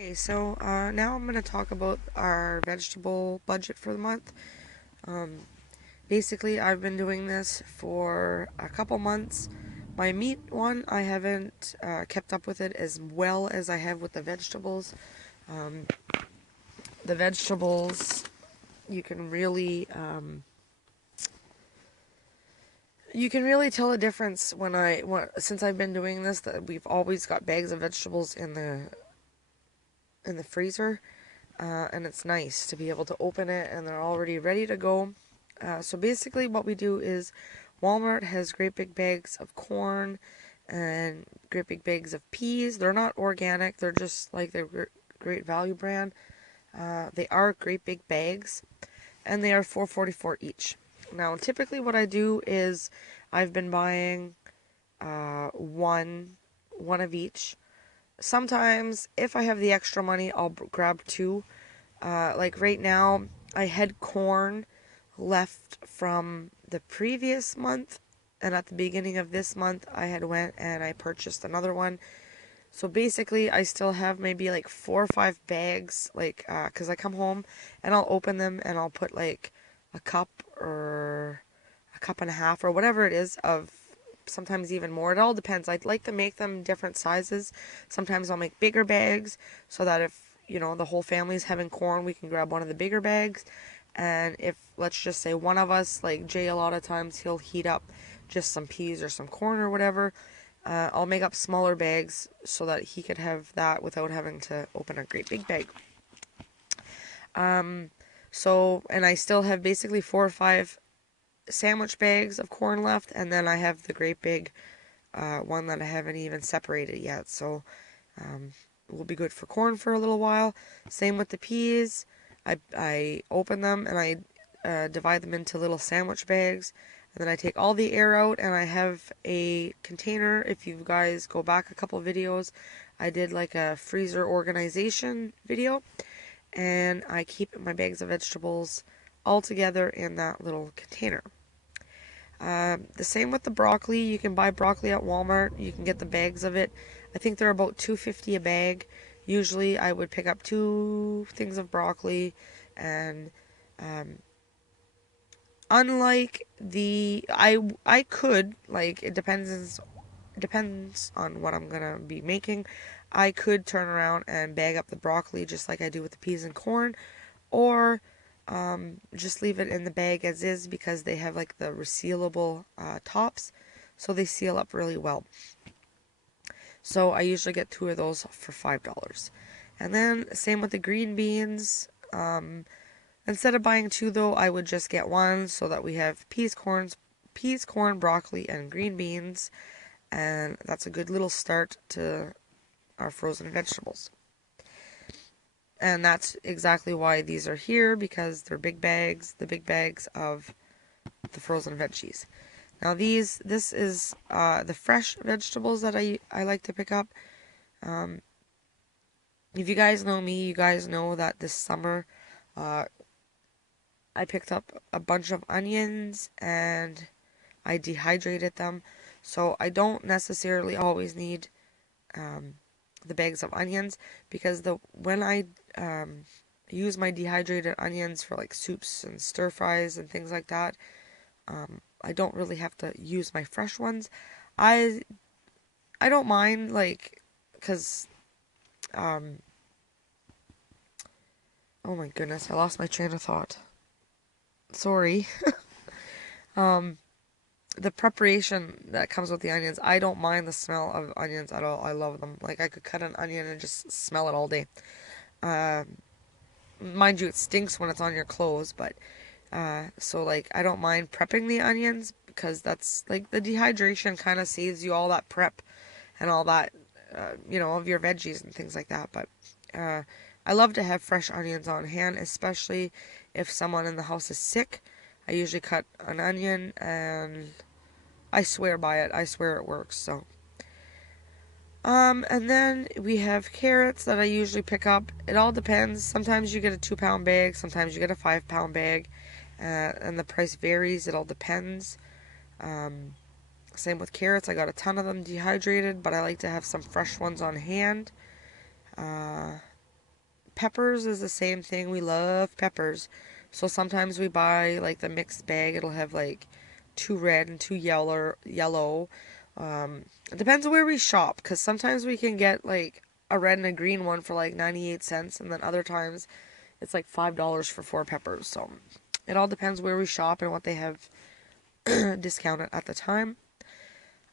Okay, so now I'm going to talk about our vegetable budget for the month. Um, Basically, I've been doing this for a couple months. My meat one, I haven't kept up with it as well as I have with the vegetables. Um, the vegetables, you can really tell a difference since I've been doing this. That we've always got bags of vegetables in the freezer. And it's nice to be able to open it and they're already ready to go. So basically, what we do is Walmart has great big bags of corn and great big bags of peas. They're not organic, they're just like their great value brand. They are great big bags and they are $4.44 each. Now, typically, what I do is I've been buying one of each. Sometimes, if I have the extra money, I'll grab two. Like right now, I had corn left from the previous month, and at the beginning of this month, I had went and I purchased another one. So basically, I still have maybe like 4 or 5 bags, like, cause I come home and I'll open them and I'll put like a cup or a cup and a half or whatever it is of sometimes even more. It all depends. I'd like to make them different sizes. Sometimes I'll make bigger bags so that if, the whole family's having corn, we can grab one of the bigger bags. And if, let's just say, one of us, like Jay, a lot of times he'll heat up just some peas or some corn or whatever. I'll make up smaller bags so that he could have that without having to open a great big bag. Um, and I still have basically 4 or 5 sandwich bags of corn left, and then I have the great big one that I haven't even separated yet. So um, will be good for corn for a little while. Same with the peas. I open them and I divide them into little sandwich bags. And then I take all the air out and I have a container. If you guys go back a couple videos, I did like a freezer organization video. And I keep my bags of vegetables all together in that little container. The same with the broccoli. You can buy broccoli at Walmart. You can get the bags of it. I think they're about $2.50 a bag. Usually, I would pick up 2 things of broccoli, and unlike I could, like, it depends on what I'm gonna be making. I could turn around and bag up the broccoli just like I do with the peas and corn, or just leave it in the bag as is because they have like the resealable tops, so they seal up really well. So I usually get 2 of those for $5. And then same with the green beans. Instead of buying two though, I would just get one so that we have peas, corn, broccoli, and green beans, and that's a good little start to our frozen vegetables. And that's exactly why these are here, because they're big bags, the big bags of the frozen veggies. Now this is the fresh vegetables that I like to pick up. Um, if you guys know me, you guys know that this summer uh, I picked up a bunch of onions and I dehydrated them. So I don't necessarily always need um, the bags of onions, because the when I use my dehydrated onions for like soups and stir fries and things like that, I don't really have to use my fresh ones. I I don't mind, like, because um oh my goodness, I lost my train of thought. Sorry. um the preparation that comes with the onions, I don't mind the smell of onions at all. I love them. Like, I could cut an onion and just smell it all day. Um Mind you, it stinks when it's on your clothes, but so like I don't mind prepping the onions, because that's like the dehydration kind of saves you all that prep and all that, of your veggies and things like that. But uh, I love to have fresh onions on hand, especially if someone in the house is sick. I usually cut an onion and I swear by it. I swear it works. So and then we have carrots that I usually pick up. It all depends. Sometimes you get a 2 pound bag, sometimes you get a 5 pound bag, and the price varies. It all depends. Um, Same with carrots. I got a ton of them dehydrated, but I like to have some fresh ones on hand. Uh, Peppers is the same thing. We love peppers. So sometimes we buy like the mixed bag. It'll have like two red and two yellow. It depends on where we shop because sometimes we can get like a red and a green one for like 98 cents, and then other times it's like $5 for four peppers. So it all depends where we shop and what they have discounted at the time.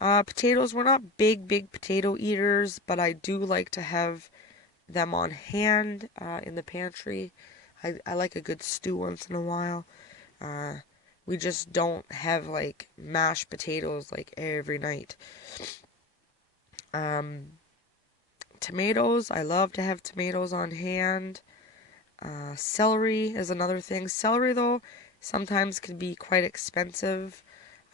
Potatoes, we're not big potato eaters, but I do like to have them on hand in the pantry. I like a good stew once in a while. Uh, we just don't have like mashed potatoes like every night. Um, Tomatoes, I love to have tomatoes on hand. Celery is another thing. Celery though sometimes can be quite expensive.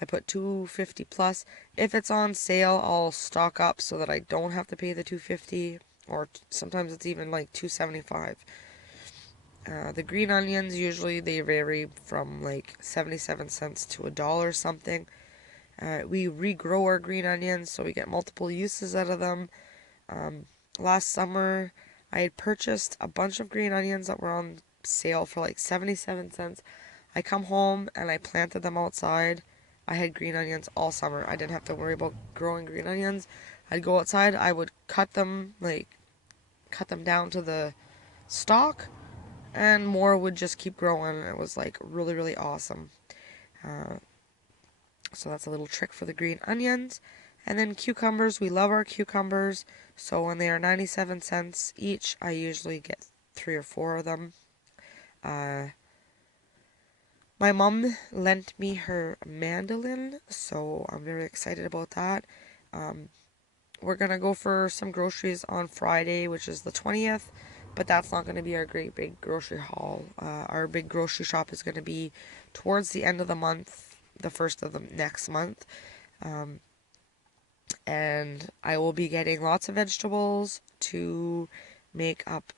I put 250 plus. If it's on sale, I'll stock up so that I don't have to pay the 250, or sometimes it's even like 275. The green onions usually they vary from like 77 cents to a dollar something. We regrow our green onions so we get multiple uses out of them. Last summer, I had purchased a bunch of green onions that were on sale for like 77 cents. I come home and I planted them outside. I had green onions all summer. I didn't have to worry about growing green onions. I'd go outside, I would cut them down to the stalk, and more would just keep growing. It was like really, really awesome. Uh, so that's a little trick for the green onions. And then cucumbers, we love our cucumbers. So when they are 97 cents each, I usually get 3 or 4 of them. Uh, my mom lent me her mandolin, so I'm very excited about that. Um, we're gonna go for some groceries on Friday, which is the 20th, but that's not gonna be our great big grocery haul. Our big grocery shop is gonna be towards the end of the month, the first of the next month. Um, and I will be getting lots of vegetables to make up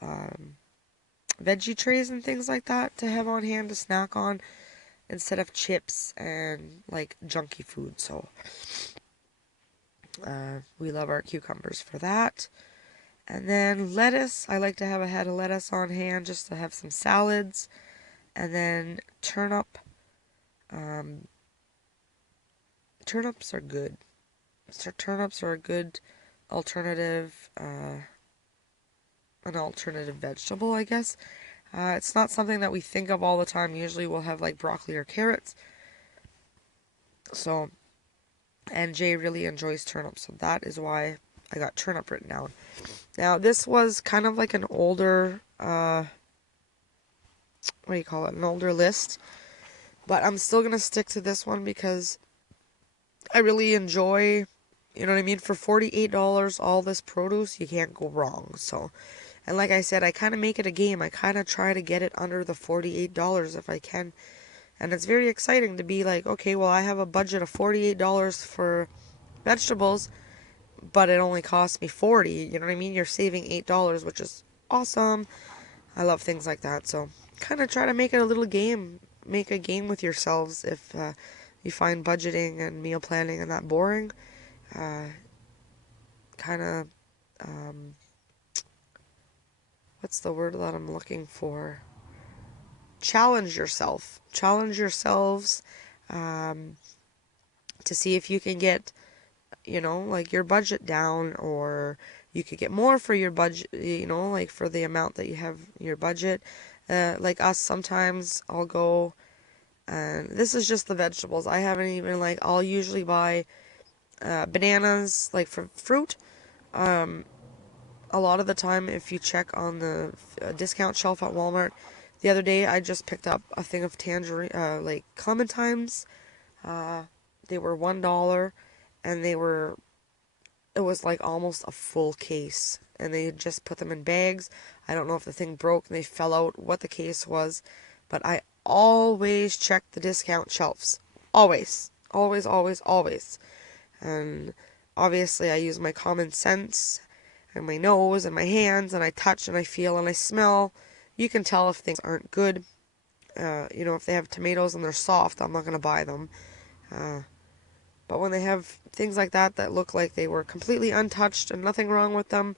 veggie trays and things like that to have on hand to snack on instead of chips and like junky food. So we love our cucumbers for that. And then lettuce, I like to have a head of lettuce on hand just to have some salads. And then turnips are good. So turnips are a good alternative, an alternative vegetable, I guess. It's not something that we think of all the time. Usually we'll have like broccoli or carrots. So, and Jay really enjoys turnips, so that is why I got turnip written down. Now, this was kind of like an older, what do you call it? An older list. But I'm still going to stick to this one because I really enjoy, you know what I mean? For $48, all this produce, you can't go wrong. So, and like I said, I kind of make it a game. I kind of try to get it under the $48 if I can. And it's very exciting to be like, okay, well, I have a budget of $48 for vegetables, but it only costs me 40. You know what I mean? You're saving $8, which is awesome. I love things like that. So kind of try to make it a little game. Make a game with yourselves if you find budgeting and meal planning and that boring. Kind of, what's the word that I'm looking for? Challenge yourself. Challenge yourselves to see if you can get, like your budget down, or you could get more for your budget, like for the amount that you have your budget. Like us, sometimes I'll go, and this is just the vegetables. I haven't even, like, I'll usually buy bananas, like for fruit. A lot of the time, if you check on the discount shelf at Walmart, the other day I just picked up a thing of tangerine, like clementines. They were $1, and it was like almost a full case, and they had just put them in bags. I don't know if the thing broke and they fell out, what the case was, but I always check the discount shelves. Always. Always, always, always. And obviously I use my common sense and my nose and my hands, and I touch and I feel and I smell. You can tell if things aren't good. If they have tomatoes and they're soft, I'm not going to buy them. But when they have things like that that look like they were completely untouched and nothing wrong with them,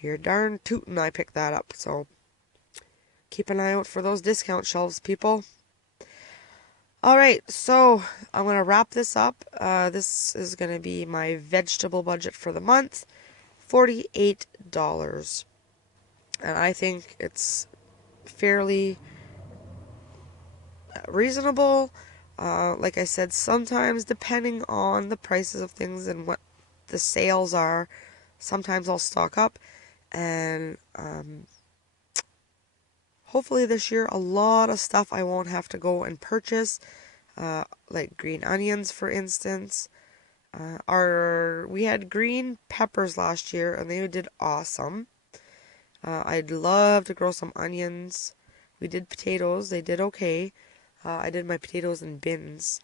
you're darn tootin' I picked that up. So keep an eye out for those discount shelves, people. Alright, so I'm going to wrap this up. This is going to be my vegetable budget for the month, $48. And I think it's fairly reasonable. Like I said, sometimes depending on the prices of things and what the sales are, sometimes I'll stock up. And hopefully this year, a lot of stuff I won't have to go and purchase. Like green onions, for instance. We had green peppers last year, and they did awesome. I'd love to grow some onions. We did potatoes; they did okay. I did my potatoes in bins,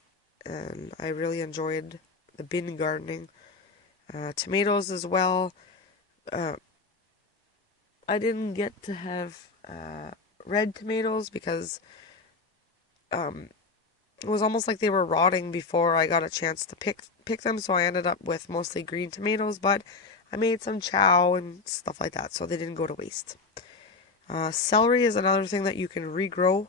and I really enjoyed the bin gardening. Tomatoes as well. I didn't get to have red tomatoes because it was almost like they were rotting before I got a chance to pick them, so I ended up with mostly green tomatoes, but I made some chow and stuff like that, so they didn't go to waste. Celery is another thing that you can regrow.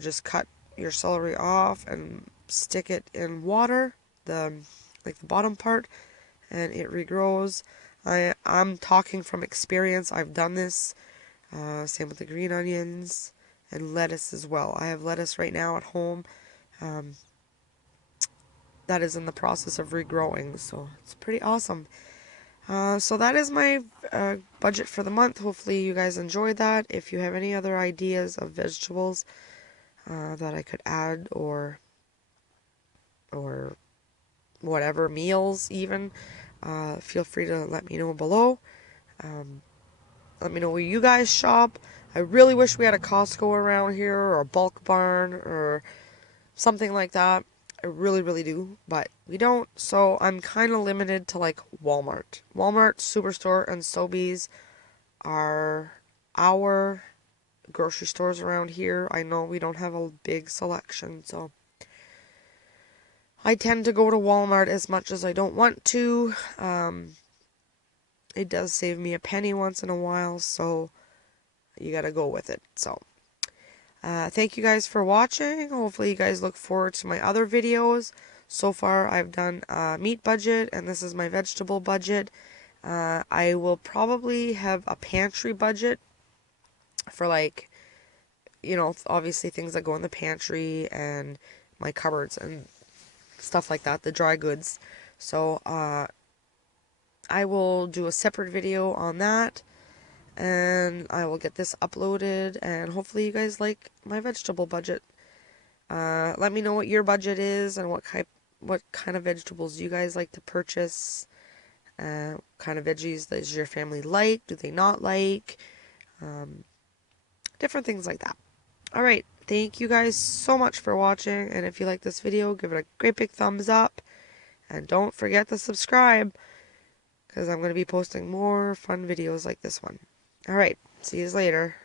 Just cut your celery off and stick it in water, the bottom part, and it regrows. I'm talking from experience. I've done this. Same with the green onions and lettuce as well. I have lettuce right now at home that is in the process of regrowing, so it's pretty awesome. So that is my budget for the month. Hopefully you guys enjoyed that. If you have any other ideas of vegetables that I could add, or whatever, meals even, feel free to let me know below. Let me know where you guys shop. I really wish we had a Costco around here, or a Bulk Barn, or something like that. I really, really do, but we don't, so I'm kind of limited to like Walmart. Walmart, Superstore, and Sobeys are our grocery stores around here. I know we don't have a big selection, so I tend to go to Walmart as much as I don't want to. It does save me a penny once in a while, so you gotta go with it. So thank you guys for watching. Hopefully you guys look forward to my other videos. So far I've done a meat budget, and this is my vegetable budget. I will probably have a pantry budget for, like, obviously things that go in the pantry and my cupboards and stuff like that, the dry goods. So I will do a separate video on that, and I will get this uploaded, and hopefully you guys like my vegetable budget. Let me know what your budget is and what kind of vegetables you guys like to purchase. What kind of veggies does your family like? Do they not like? Different things like that. Alright, thank you guys so much for watching, and if you like this video, give it a great big thumbs up, and don't forget to subscribe, because I'm going to be posting more fun videos like this one. Alright, see you later.